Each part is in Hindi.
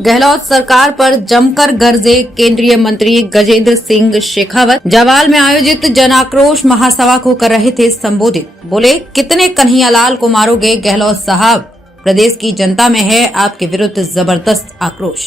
गहलोत सरकार पर जमकर गरजे केंद्रीय मंत्री गजेंद्र सिंह शेखावत। जावाल में आयोजित जन आक्रोश महासभा को कर रहे थे संबोधित। बोले, कितने कन्हैयालाल को मारोगे गहलोत साहब, प्रदेश की जनता में है आपके विरुद्ध जबरदस्त आक्रोश।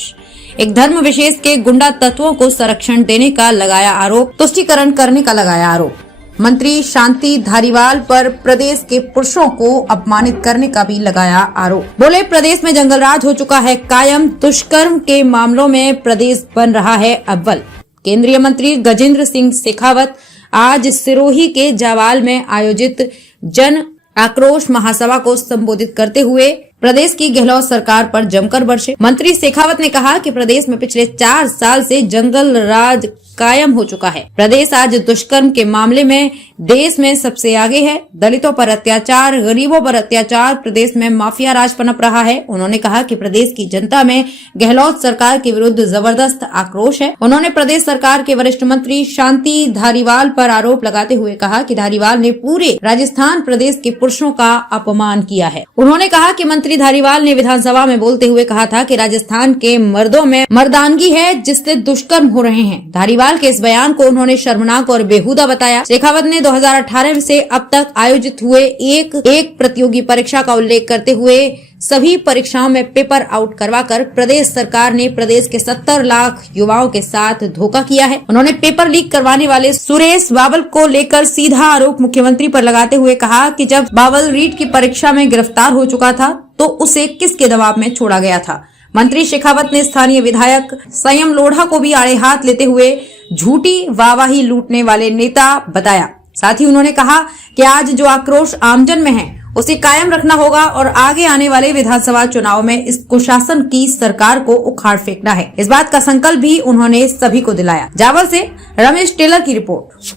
एक धर्म विशेष के गुंडा तत्वों को संरक्षण देने का लगाया आरोप, तुष्टीकरण करने का लगाया आरोप। मंत्री शांति धारीवाल पर प्रदेश के पुरुषों को अपमानित करने का भी लगाया आरोप। बोले, प्रदेश में जंगल राज हो चुका है कायम, दुष्कर्म के मामलों में प्रदेश बन रहा है अव्वल। केंद्रीय मंत्री गजेंद्र सिंह शेखावत आज सिरोही के जावाल में आयोजित जन आक्रोश महासभा को संबोधित करते हुए प्रदेश की गहलोत सरकार पर जमकर बरसे। मंत्री शेखावत ने कहा कि प्रदेश में पिछले 4 साल से जंगल राज कायम हो चुका है। प्रदेश आज दुष्कर्म के मामले में देश में सबसे आगे है। दलितों पर अत्याचार, गरीबों पर अत्याचार, प्रदेश में माफिया राज पनप रहा है। उन्होंने कहा कि प्रदेश की जनता में गहलोत सरकार के विरुद्ध जबरदस्त आक्रोश है। उन्होंने प्रदेश सरकार के वरिष्ठ मंत्री शांति धारीवाल पर आरोप लगाते हुए कहा कि धारीवाल ने पूरे राजस्थान प्रदेश के पुरुषों का अपमान किया है। उन्होंने कहा कि मंत्री धारीवाल ने विधानसभा में बोलते हुए कहा था कि राजस्थान के मर्दों में मर्दानगी है जिससे दुष्कर्म हो रहे हैं। धारीवाल के इस बयान को उन्होंने शर्मनाक और बेहुदा बताया। शेखावत ने 2018 से अब तक आयोजित हुए एक प्रतियोगी परीक्षा का उल्लेख करते हुए सभी परीक्षाओं में पेपर आउट करवाकर प्रदेश सरकार ने प्रदेश के 70 लाख युवाओं के साथ धोखा किया है। उन्होंने पेपर लीक करवाने वाले सुरेश बावल को लेकर सीधा आरोप मुख्यमंत्री पर लगाते हुए कहा कि जब बावल रीट की परीक्षा में गिरफ्तार हो चुका था तो उसे किसके दबाव में छोड़ा गया था। मंत्री शेखावत ने स्थानीय विधायक संयम लोढ़ा को भी आड़े हाथ लेते हुए झूठी वाहवाही लूटने वाले नेता बताया। साथ ही उन्होंने कहा कि आज जो आक्रोश आमजन में है उसे कायम रखना होगा और आगे आने वाले विधानसभा चुनाव में इस कुशासन की सरकार को उखाड़ फेंकना है। इस बात का संकल्प भी उन्होंने सभी को दिलाया। जावल से रमेश टेलर की रिपोर्ट।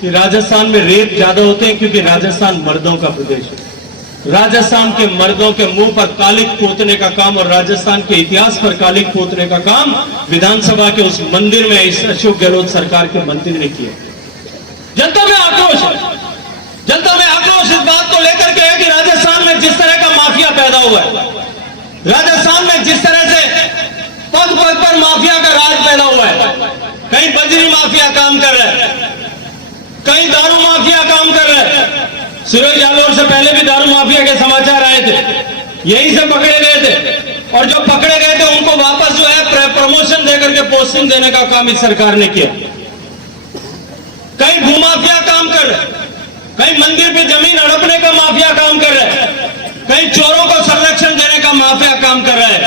कि राजस्थान में रेप ज्यादा होते हैं क्योंकि राजस्थान मर्दों का प्रदेश है। राजस्थान के मर्दों के मुंह पर कालिक पोतने का काम और राजस्थान के इतिहास पर कालिक पोतने का काम विधानसभा के उस मंदिर में इस अशोक गहलोत सरकार के मंत्री ने किया। जनता में आक्रोश इस बात को लेकर के है कि राजस्थान में जिस तरह का माफिया पैदा हुआ है, राजस्थान में जिस तरह से पग पग पर माफिया का राज पैदा हुआ है, कहीं बजरी माफिया काम कर रहा है, कहीं दारू माफिया काम कर रहा है। सिरोही जालोर से पहले भी दारू माफिया के समाचार आए थे, यहीं से पकड़े गए थे और जो पकड़े गए थे उनको वापस जो है प्रमोशन देकर के पोस्टिंग देने का काम इस सरकार ने किया। कहीं भूमाफिया काम कर रहे, कहीं मंदिर पे जमीन हड़पने का माफिया काम कर रहा है, कहीं चोरों को संरक्षण देने का माफिया काम कर रहा है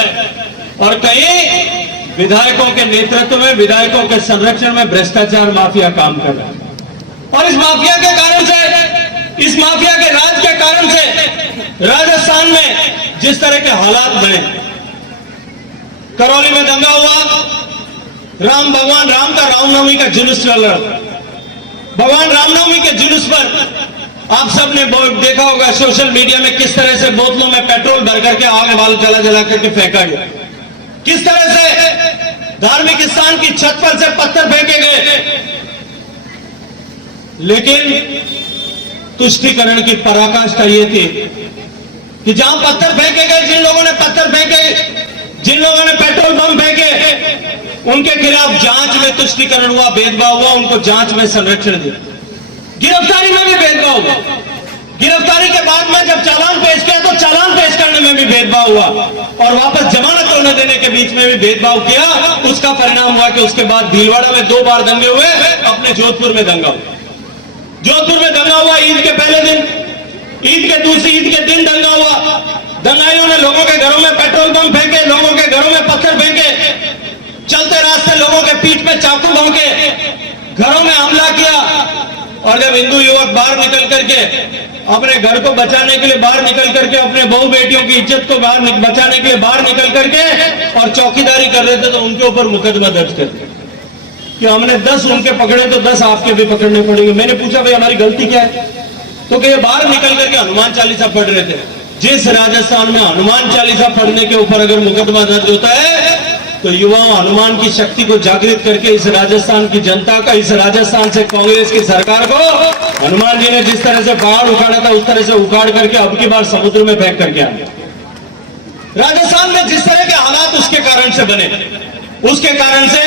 और कहीं विधायकों के नेतृत्व में, विधायकों के संरक्षण में भ्रष्टाचार माफिया काम कर रहा है। और इस माफिया के कारण से, इस माफिया के राज के कारण से राजस्थान में जिस तरह के हालात बने, करौली में दंगा हुआ, भगवान राम का रामनवमी का जुलूस चल रहा। भगवान रामनवमी के जुलूस पर आप सबने देखा होगा सोशल मीडिया में किस तरह से बोतलों में पेट्रोल भर करके आग वाल जला करके फेंका गया, किस तरह से धार्मिक स्थान की छत पर से पत्थर फेंके गए। लेकिन तुष्टीकरण की पराकाष्ठा ये थी कि जहां पत्थर फेंके गए, जिन लोगों ने पत्थर फेंके, जिन लोगों ने पेट्रोल बम फेंके, उनके खिलाफ जांच में तुष्टीकरण हुआ, भेदभाव हुआ, उनको जांच में संरक्षण दिया। गिरफ्तारी में भी भेदभाव हुआ, गिरफ्तारी के बाद में जब चालान पेश किया तो चालान पेश करने में भी भेदभाव हुआ और वापस जमानत होने देने के बीच में भी भेदभाव किया। उसका परिणाम हुआ कि उसके बाद भीलवाड़ा में 2 बार दंगे हुए, अपने जोधपुर में दंगा हुआ। जोधपुर में दंगा हुआ ईद के पहले दिन, ईद के दिन दंगा हुआ। दंगाइयों ने लोगों के घरों में पेट्रोल बम फेंके, लोगों के घरों में पत्थर फेंके, चलते रास्ते लोगों के पीठ पे चाकू भोंके, घरों में हमला किया। और जब हिंदू युवक बाहर निकल करके अपने घर को बचाने के लिए बाहर निकल करके, अपने बहू बेटियों की इज्जत को बचाने के लिए बाहर निकल करके और चौकीदारी कर रहे थे तो उनके ऊपर मुकदमा दर्ज कर दिया कि हमने 10 उनके पकड़े तो 10 आपके भी पकड़ने पड़ेंगे। मैंने पूछा भाई हमारी गलती क्या है, तो कि ये बाहर निकल करके हनुमान चालीसा पढ़ रहे थे। जिस राजस्थान में हनुमान चालीसा पढ़ने के ऊपर अगर मुकदमा दर्ज होता है तो युवाओं हनुमान की शक्ति को जागृत करके इस राजस्थान की जनता का, इस राजस्थान से कांग्रेस की सरकार को हनुमान जी ने जिस तरह से पहाड़ उखाड़ा था उस तरह से उखाड़ करके अब की बार समुद्र में फेंक करके आए। राजस्थान में जिस तरह के हालात उसके कारण से बने, उसके कारण से